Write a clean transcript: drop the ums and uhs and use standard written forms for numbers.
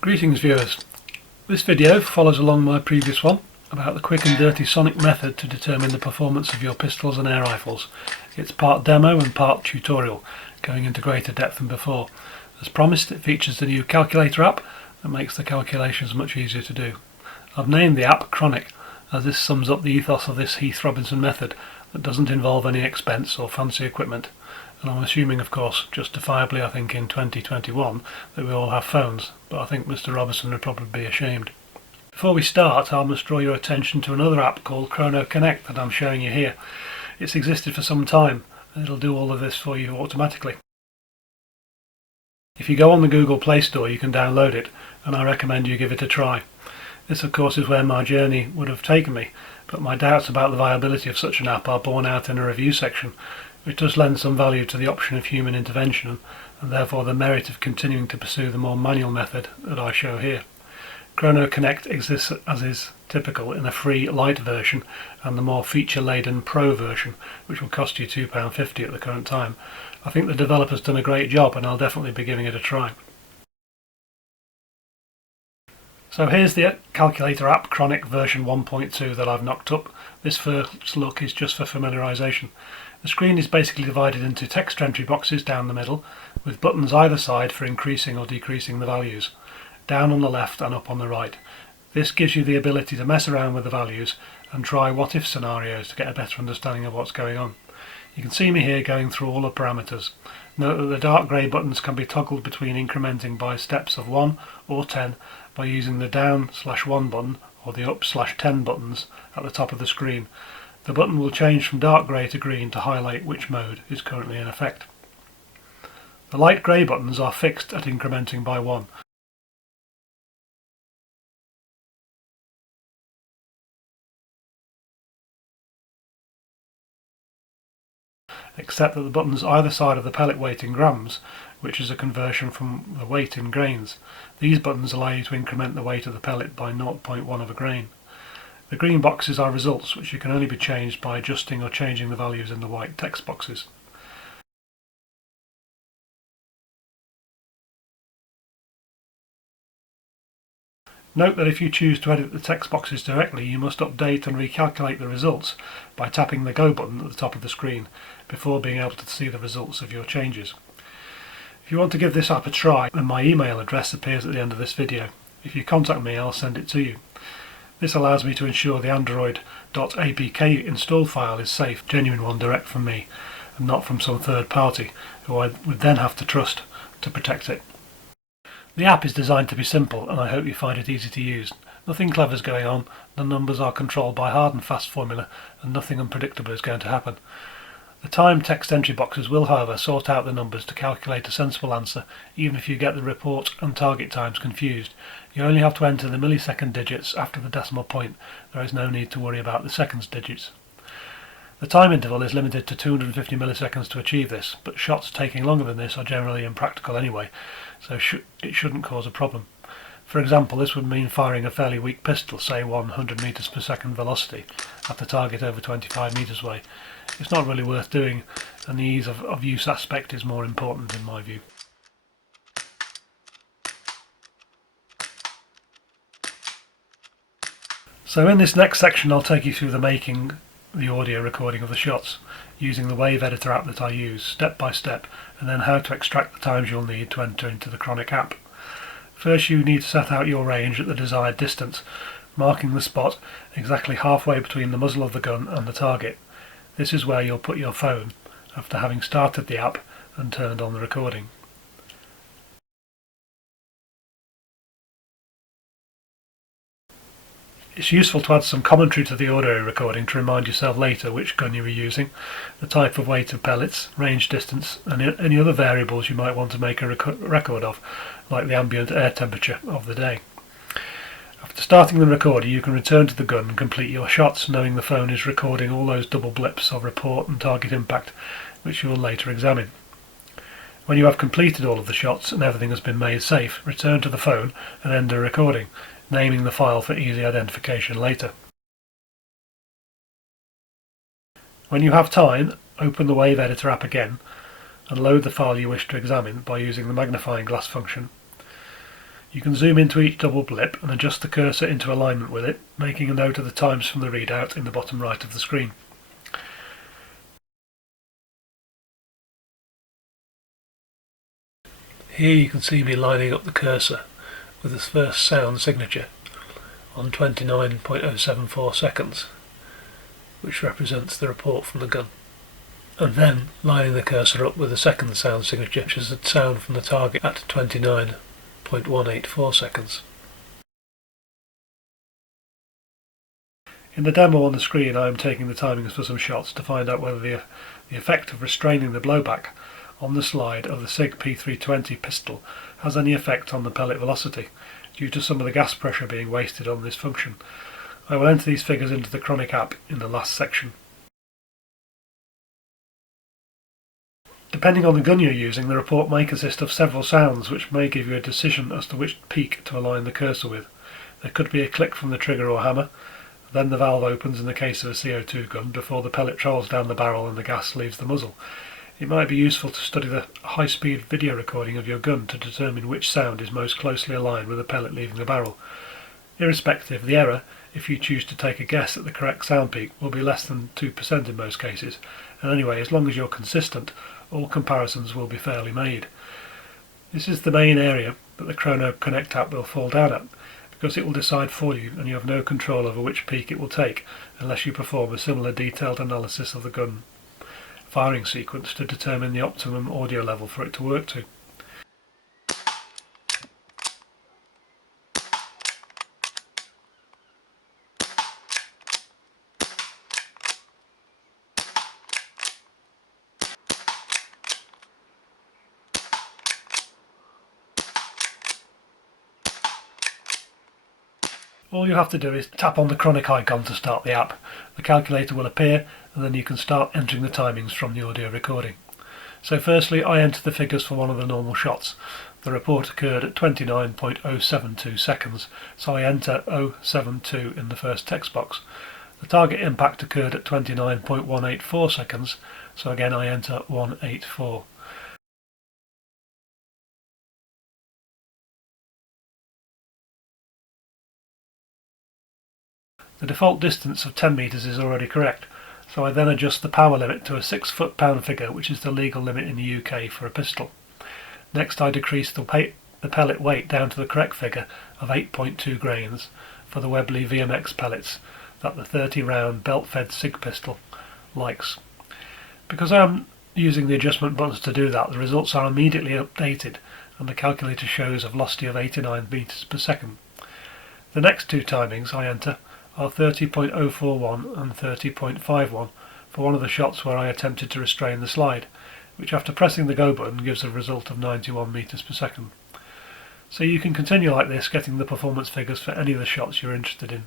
Greetings viewers. This video follows along my previous one about the quick and dirty sonic method to determine the performance of your pistols and air rifles. It's part demo and part tutorial, going into greater depth than before. As promised, it features the new calculator app that makes the calculations much easier to do. I've named the app Chrono, as this sums up the ethos of this Heath Robinson method that doesn't involve any expense or fancy equipment. And I'm assuming, of course, justifiably I think in 2021, that we all have phones, but I think Mr. Robinson would probably be ashamed. Before we start, I must draw your attention to another app called Chrono that I'm showing you here. It's existed for some time, and it'll do all of this for you automatically. If you go on the Google Play Store, you can download it, and I recommend you give it a try. This, of course, is where my journey would have taken me, but my doubts about the viability of such an app are borne out in a review section, which does lend some value to the option of human intervention, and therefore the merit of continuing to pursue the more manual method that I show here. Chrono exists, as is typical, in a free light version and the more feature-laden Pro version, which will cost you £2.50 at the current time. I think the developer's done a great job, and I'll definitely be giving it a try. So here's the calculator app Chrono version 1.2 that I've knocked up. This first look is just for familiarisation. The screen is basically divided into text entry boxes down the middle, with buttons either side for increasing or decreasing the values, down on the left and up on the right. This gives you the ability to mess around with the values and try what-if scenarios to get a better understanding of what's going on. You can see me here going through all the parameters. Note that the dark grey buttons can be toggled between incrementing by steps of 1 or 10 by using the down/1 button or the up/10 buttons at the top of the screen. The button will change from dark grey to green to highlight which mode is currently in effect. The light grey buttons are fixed at incrementing by 1. Except that the buttons either side of the pellet weight in grams, which is a conversion from the weight in grains. These buttons allow you to increment the weight of the pellet by 0.1 of a grain. The green boxes are results, which can only be changed by adjusting or changing the values in the white text boxes. Note that if you choose to edit the text boxes directly, you must update and recalculate the results by tapping the Go button at the top of the screen before being able to see the results of your changes. If you want to give this app a try, then my email address appears at the end of this video. If you contact me, I'll send it to you. This allows me to ensure the android.apk install file is safe, genuine one direct from me, and not from some third party, who I would then have to trust to protect it. The app is designed to be simple, and I hope you find it easy to use. Nothing clever is going on, the numbers are controlled by hard and fast formula, and nothing unpredictable is going to happen. The timed text entry boxes will, however, sort out the numbers to calculate a sensible answer, even if you get the report and target times confused. You only have to enter the millisecond digits after the decimal point. There is no need to worry about the seconds digits. The time interval is limited to 250 milliseconds to achieve this, but shots taking longer than this are generally impractical anyway, so it shouldn't cause a problem. For example, this would mean firing a fairly weak pistol, say 100 meters per second velocity, at the target over 25 meters away. It's not really worth doing, and the ease of use aspect is more important in my view. So in this next section I'll take you through the audio recording of the shots, using the wave editor app that I use, step by step, and then how to extract the times you'll need to enter into the Chrono app. First you need to set out your range at the desired distance, marking the spot exactly halfway between the muzzle of the gun and the target. This is where you'll put your phone, after having started the app and turned on the recording. It's useful to add some commentary to the audio recording to remind yourself later which gun you were using, the type of weight of pellets, range distance, and any other variables you might want to make a record of, like the ambient air temperature of the day. After starting the recorder, you can return to the gun and complete your shots, knowing the phone is recording all those double blips of report and target impact, which you will later examine. When you have completed all of the shots and everything has been made safe, return to the phone and end the recording, naming the file for easy identification later. When you have time, open the Wave Editor app again and load the file you wish to examine by using the magnifying glass function. You can zoom into each double blip and adjust the cursor into alignment with it, making a note of the times from the readout in the bottom right of the screen. Here you can see me lining up the cursor with the first sound signature on 29.074 seconds, which represents the report from the gun, and then lining the cursor up with the second sound signature, which is the sound from the target at 29.184 seconds. In the demo on the screen I am taking the timings for some shots to find out whether the effect of restraining the blowback on the slide of the SIG P320 pistol has any effect on the pellet velocity, due to some of the gas pressure being wasted on this function. I will enter these figures into the Chrono app in the last section. Depending on the gun you're using, the report may consist of several sounds which may give you a decision as to which peak to align the cursor with. There could be a click from the trigger or hammer, then the valve opens in the case of a CO2 gun before the pellet travels down the barrel and the gas leaves the muzzle. It might be useful to study the high-speed video recording of your gun to determine which sound is most closely aligned with the pellet leaving the barrel. Irrespective, the error, if you choose to take a guess at the correct sound peak, will be less than 2% in most cases, and anyway, as long as you're consistent, all comparisons will be fairly made. This is the main area that the Chrono Connect app will fall down at, because it will decide for you and you have no control over which peak it will take unless you perform a similar detailed analysis of the gun firing sequence to determine the optimum audio level for it to work to. All you have to do is tap on the Chronic icon to start the app. The calculator will appear and then you can start entering the timings from the audio recording. So firstly I enter the figures for one of the normal shots. The report occurred at 29.072 seconds, so I enter 072 in the first text box. The target impact occurred at 29.184 seconds, so again I enter 184. The default distance of 10 metres is already correct, so I then adjust the power limit to a 6 foot-pound figure, which is the legal limit in the UK for a pistol. Next I decrease the pellet weight down to the correct figure of 8.2 grains for the Webley VMX pellets that the 30-round belt-fed SIG pistol likes. Because I am using the adjustment buttons to do that, the results are immediately updated and the calculator shows a velocity of 89 metres per second. The next two timings I enter are 30.041 and 30.51 for one of the shots where I attempted to restrain the slide, which after pressing the go button gives a result of 91 metres per second. So you can continue like this, getting the performance figures for any of the shots you're interested in.